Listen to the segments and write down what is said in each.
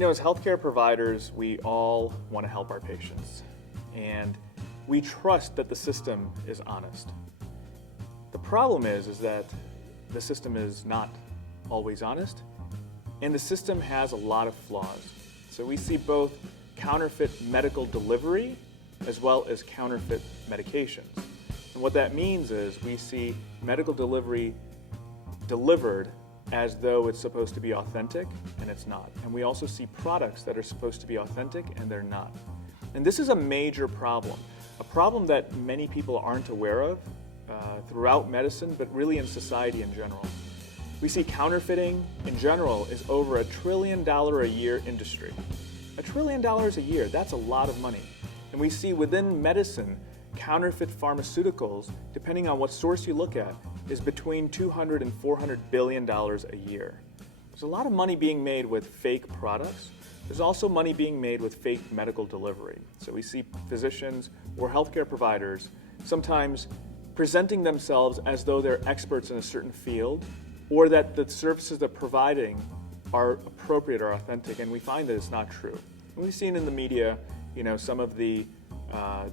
You know, as healthcare providers, we all want to help our patients, and we trust that the system is honest. The problem is that the system is not always honest, and the system has a lot of flaws. So we see both counterfeit medical delivery as well as counterfeit medications. And what that means is we see medical delivery delivered as though it's supposed to be authentic, and it's not. And we also see products that are supposed to be authentic, and they're not. And this is a major problem, a problem that many people aren't aware of throughout medicine, but really in society in general. We see counterfeiting in general is over $1 trillion a year industry. $1 trillion a year, that's a lot of money. And we see within medicine, counterfeit pharmaceuticals, depending on what source you look at, is between $200 and $400 billion a year. There's a lot of money being made with fake products. There's also money being made with fake medical delivery. So we see physicians or healthcare providers sometimes presenting themselves as though they're experts in a certain field, or that the services they're providing are appropriate or authentic, and we find that it's not true. And we've seen in the media, you know, some of the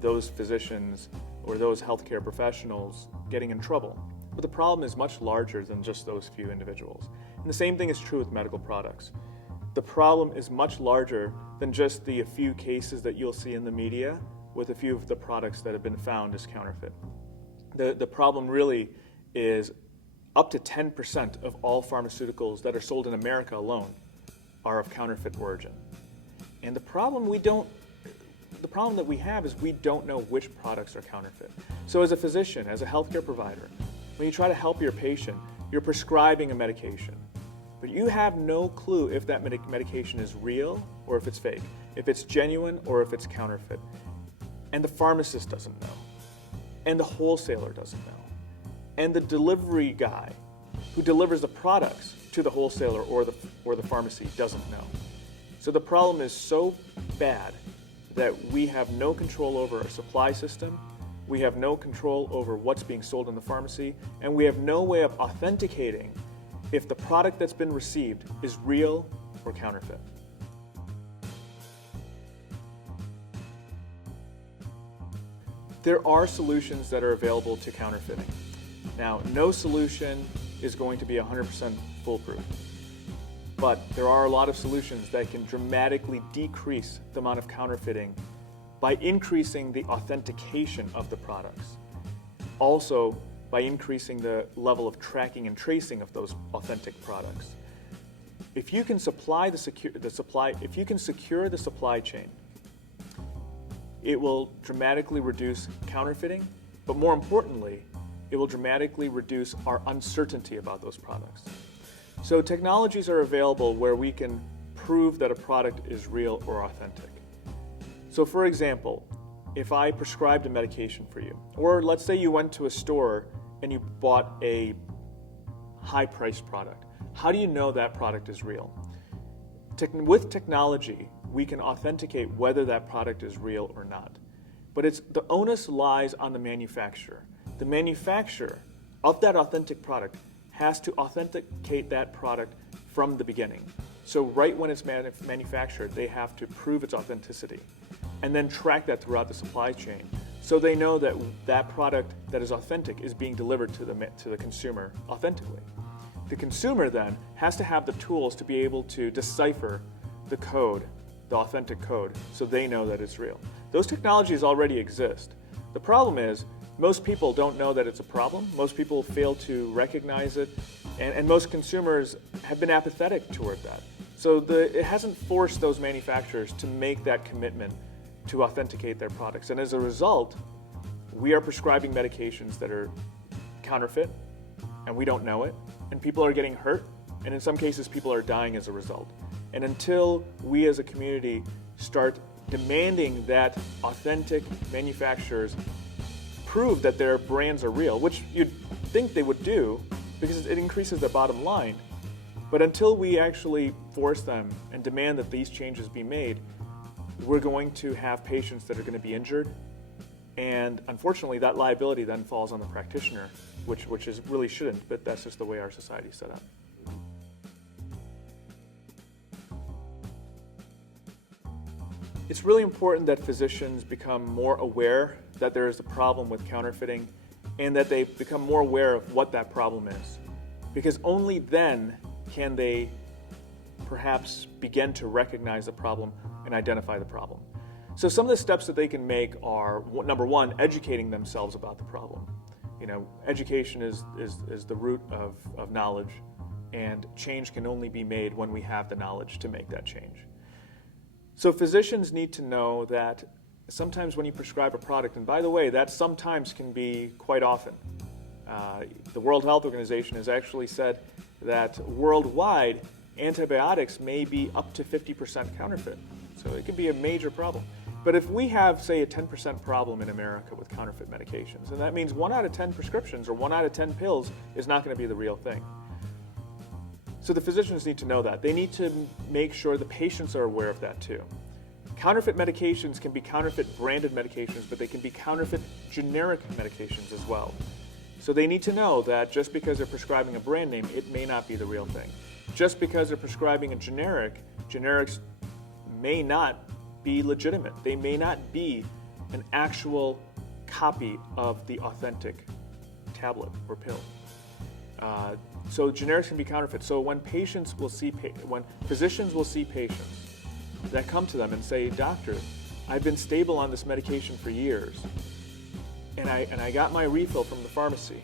those physicians or those healthcare professionals getting in trouble. But the problem is much larger than just those few individuals. And the same thing is true with medical products. The problem is much larger than just the few cases that you'll see in the media with a few of the products that have been found as counterfeit. The problem really is up to 10% of all pharmaceuticals that are sold in America alone are of counterfeit origin. And the problem that we have is we don't know which products are counterfeit. So as a physician, as a healthcare provider, when you try to help your patient, you're prescribing a medication, but you have no clue if that medication is real or if it's fake, if it's genuine or if it's counterfeit. And the pharmacist doesn't know, and the wholesaler doesn't know, and the delivery guy who delivers the products to the wholesaler or the pharmacy doesn't know. So the problem is so bad that we have no control over our supply system, we have no control over what's being sold in the pharmacy, and we have no way of authenticating if the product that's been received is real or counterfeit. There are solutions that are available to counterfeiting. Now, no solution is going to be 100% foolproof, but there are a lot of solutions that can dramatically decrease the amount of counterfeiting by increasing the authentication of the products. Also, by increasing the level of tracking and tracing of those authentic products. If you can secure the supply chain, it will dramatically reduce counterfeiting, but more importantly, it will dramatically reduce our uncertainty about those products. So technologies are available where we can prove that a product is real or authentic. So for example, if I prescribed a medication for you, or let's say you went to a store and you bought a high-priced product, how do you know that product is real? With technology, we can authenticate whether that product is real or not. But the onus lies on the manufacturer. The manufacturer of that authentic product has to authenticate that product from the beginning. So right when it's manufactured, they have to prove its authenticity and then track that throughout the supply chain so they know that that product that is authentic is being delivered to the consumer authentically. The consumer then has to have the tools to be able to decipher the code, the authentic code, so they know that it's real. Those technologies already exist. The problem is most people don't know that it's a problem. Most people fail to recognize it, and most consumers have been apathetic toward that. So it hasn't forced those manufacturers to make that commitment to authenticate their products. And as a result, we are prescribing medications that are counterfeit, and we don't know it, and people are getting hurt, and in some cases people are dying as a result. And until we as a community start demanding that authentic manufacturers prove that their brands are real, which you'd think they would do because it increases their bottom line, but until we actually force them and demand that these changes be made, we're going to have patients that are going to be injured, and unfortunately that liability then falls on the practitioner, which really shouldn't, but that's just the way our society is set up. It's really important that physicians become more aware that there is a problem with counterfeiting and that they become more aware of what that problem is. Because only then can they perhaps begin to recognize the problem and identify the problem. So some of the steps that they can make are, number one, educating themselves about the problem. Education is the root of knowledge, and change can only be made when we have the knowledge to make that change. So physicians need to know that sometimes when you prescribe a product, and by the way, that sometimes can be quite often. The World Health Organization has actually said that worldwide, antibiotics may be up to 50% counterfeit. So it can be a major problem. But if we have, say, a 10% problem in America with counterfeit medications, and that means 1 out of 10 prescriptions or 1 out of 10 pills is not going to be the real thing. So the physicians need to know that. They need to make sure the patients are aware of that too. Counterfeit medications can be counterfeit branded medications, but they can be counterfeit generic medications as well. So they need to know that just because they're prescribing a brand name, it may not be the real thing. Just because they're prescribing a generic, generics may not be legitimate. They may not be an actual copy of the authentic tablet or pill. So generics can be counterfeit. So when physicians will see patients that come to them and say, "Doctor, I've been stable on this medication for years, and I got my refill from the pharmacy,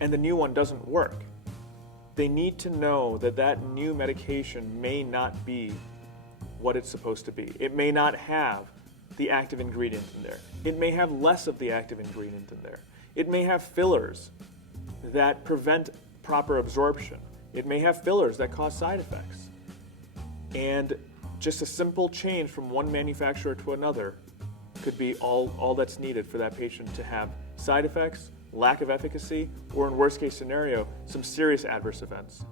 and the new one doesn't work," they need to know that that new medication may not be what it's supposed to be. It may not have the active ingredient in there. It may have less of the active ingredient in there. It may have fillers that prevent proper absorption. It may have fillers that cause side effects. And just a simple change from one manufacturer to another could be all that's needed for that patient to have side effects, lack of efficacy, or in worst case scenario, some serious adverse events.